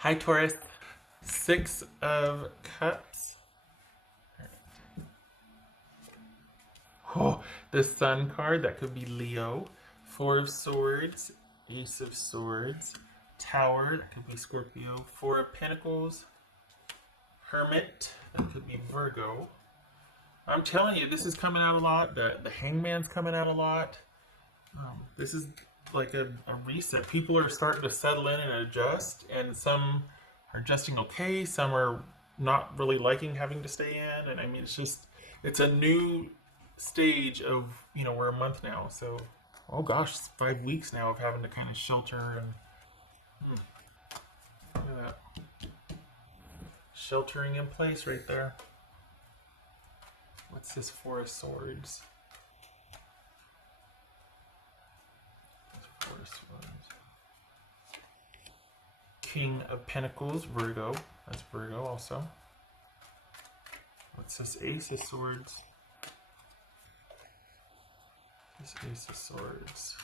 Hi, Taurus. Six of Cups. Oh, the Sun card. That could be Leo. Four of Swords. Ace of Swords. Tower. That could be Scorpio. Four of Pentacles. Hermit. That could be Virgo. I'm telling you, this is coming out a lot. The Hangman's coming out a lot. This is like a reset. People are starting to settle in and adjust, and some are adjusting okay. Some are not really liking having to stay in, and I mean, it's a new stage of we're a month now, so oh gosh, it's 5 weeks now of having to kind of shelter and look at that sheltering in place right there. What's this Four of Swords? Four of Swords. King of Pentacles, Virgo. That's Virgo also. What's this Ace of Swords? This Ace of Swords.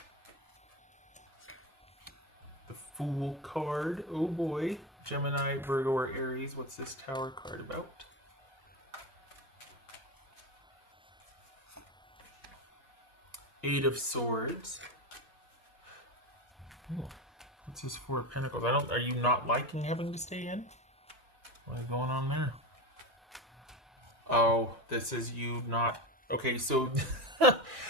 The Fool card. Oh boy. Gemini, Virgo, or Aries. What's this Tower card about? Eight of Swords. Ooh. What's this Four of Pentacles? Are you not liking having to stay in? What is going on there? Oh, this is you not. Okay, so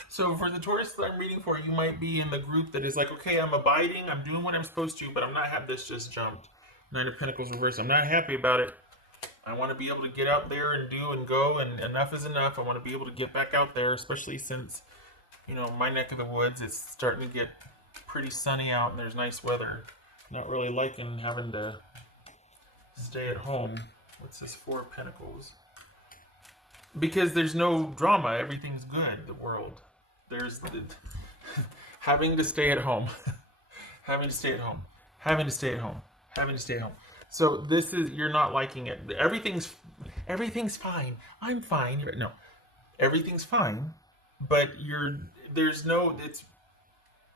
so for the Taurus that I'm reading for, you might be in the group that is like, okay, I'm abiding, I'm doing what I'm supposed to, but I'm not happy. This just jumped. Nine of Pentacles reversed. I'm not happy about it. I want to be able to get out there and do and go, and enough is enough. I want to be able to get back out there, especially since, my neck of the woods, it's starting to get pretty sunny out and there's nice weather. Not really liking having to stay at home. What's this Four of Pentacles? Because there's no drama. Everything's good. The world. There's having to stay at home. Having to stay at home. Having to stay at home. Having to stay at home. So this is, you're not liking it. Everything's fine. I'm fine. No. Everything's fine. But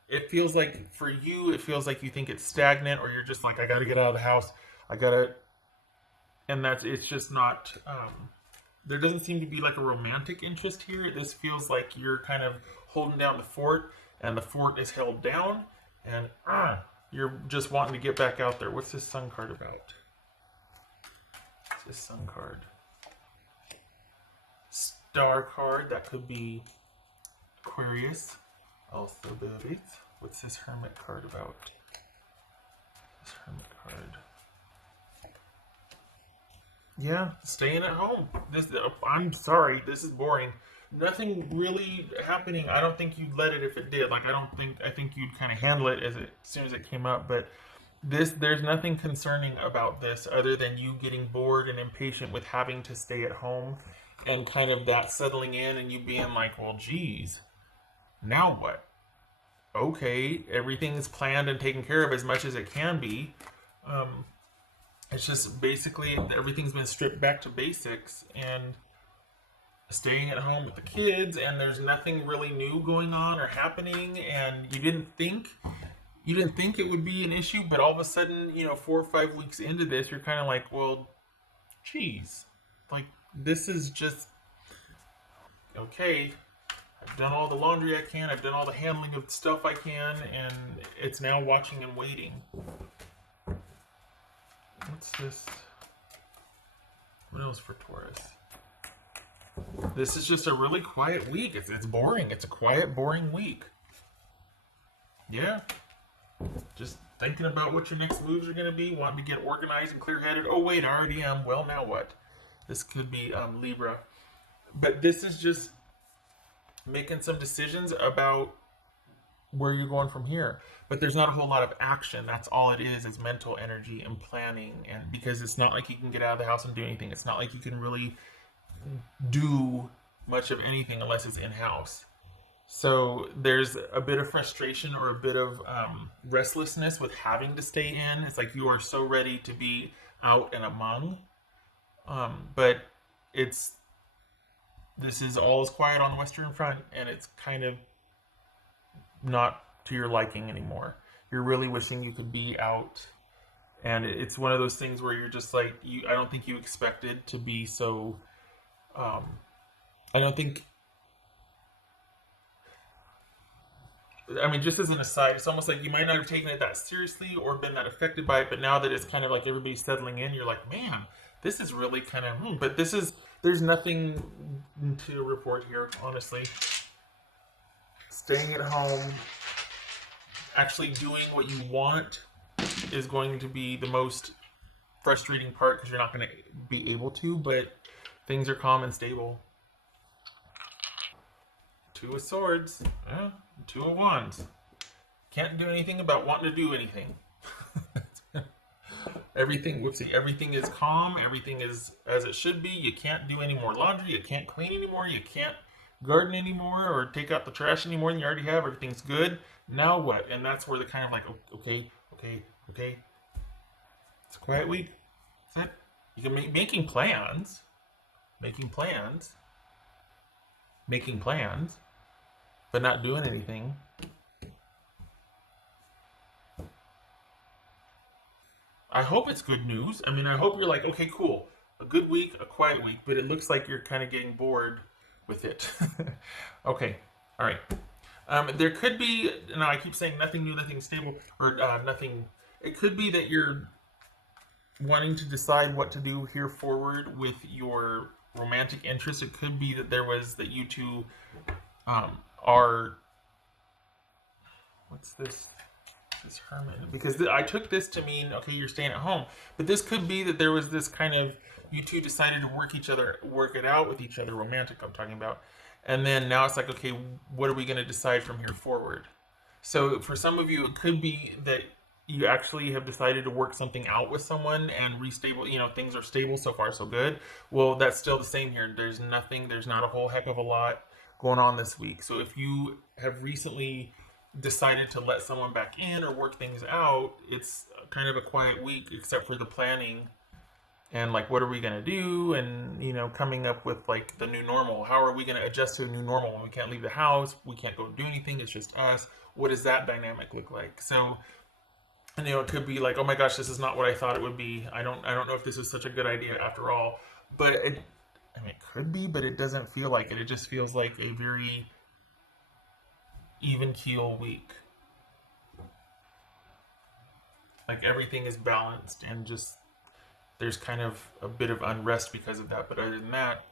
it feels like for you, it feels like you think it's stagnant, or you're just like, I gotta get out of the house. And it's just not, there doesn't seem to be like a romantic interest here. This feels like you're kind of holding down the fort, and the fort is held down, and you're just wanting to get back out there. What's this Sun card about? What's this Sun card? Star card, that could be Aquarius. Also the what's this Hermit card about? This Hermit card. Yeah, staying at home. I'm sorry, this is boring. Nothing really happening. I don't think you'd let it if it did. Like I think you'd kind of handle it as soon as it came up, but there's nothing concerning about this other than you getting bored and impatient with having to stay at home, and kind of that settling in and you being like, well, geez, now what? Okay, everything is planned and taken care of as much as it can be. It's just basically everything's been stripped back to basics and staying at home with the kids, and there's nothing really new going on or happening, and you didn't think it would be an issue, but all of a sudden, 4 or 5 weeks into this, you're kind of like, well, geez, like this is just okay. I've done all the laundry I can, I've done all the handling of stuff I can, and it's now watching and waiting. What's this? What else for Taurus? This is just a really quiet week. It's boring. It's a quiet, boring week. Yeah. Just thinking about what your next moves are going to be, wanting to get organized and clear-headed. Oh, wait, I already am. Well, now what? This could be Libra. But this is just making some decisions about where you're going from here. But there's not a whole lot of action. That's all it is mental energy and planning. And because it's not like you can get out of the house and do anything. It's not like you can really do much of anything unless it's in-house. So there's a bit of frustration or a bit of restlessness with having to stay in. It's like you are so ready to be out and among. But this is all is quiet on the Western Front, and it's kind of not to your liking anymore. You're really wishing you could be out And it's one of those things where you're just like, I don't think you expected to be so. I don't think. I mean, just as an aside, it's almost like you might not have taken it that seriously or been that affected by it, but now that it's kind of like everybody's settling in, you're like, man, this is really kind of. But there's nothing to report here, honestly. Staying at home, actually doing what you want, is going to be the most frustrating part because you're not going to be able to, but things are calm and stable. Two of Swords, Two of Wands. Can't do anything about wanting to do anything. Everything is calm, everything is as it should be. You can't do any more laundry, you can't clean anymore, you can't garden anymore or take out the trash any more than you already have. Everything's good. Now what? And that's where the kind of like, okay. It's a quiet week. That's it. You can make making plans, but not doing anything. I hope it's good news. I mean, I hope you're like, okay, cool. A good week, a quiet week, but it looks like you're kind of getting bored with it. Okay, all right. There could be, no, I keep saying nothing new, nothing stable, or nothing. It could be that you're wanting to decide what to do here forward with your romantic interest. It could be that that you two are. What's this? This Hermit, because I took this to mean, okay, you're staying at home, but this could be that there was this kind of, you two decided to work it out with each other, romantic I'm talking about, and then now it's like, okay, what are we going to decide from here forward? So for some of you, it could be that you actually have decided to work something out with someone and restable, things are stable so far so good. Well, that's still the same here. There's not a whole heck of a lot going on this week. So if you have recently decided to let someone back in or work things out, it's kind of a quiet week except for the planning and like, what are we going to do, and coming up with like the new normal. How are we going to adjust to a new normal when we can't leave the house, we can't go do anything, it's just us? What does that dynamic look like? So, it could be like, oh my gosh, this is not what I thought it would be. I don't know if this is such a good idea after all. But it could be, but it doesn't feel like it. It just feels like a very even keel week. Like everything is balanced, and just there's kind of a bit of unrest because of that. But other than that,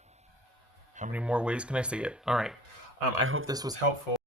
how many more ways can I say it? All right. I hope this was helpful.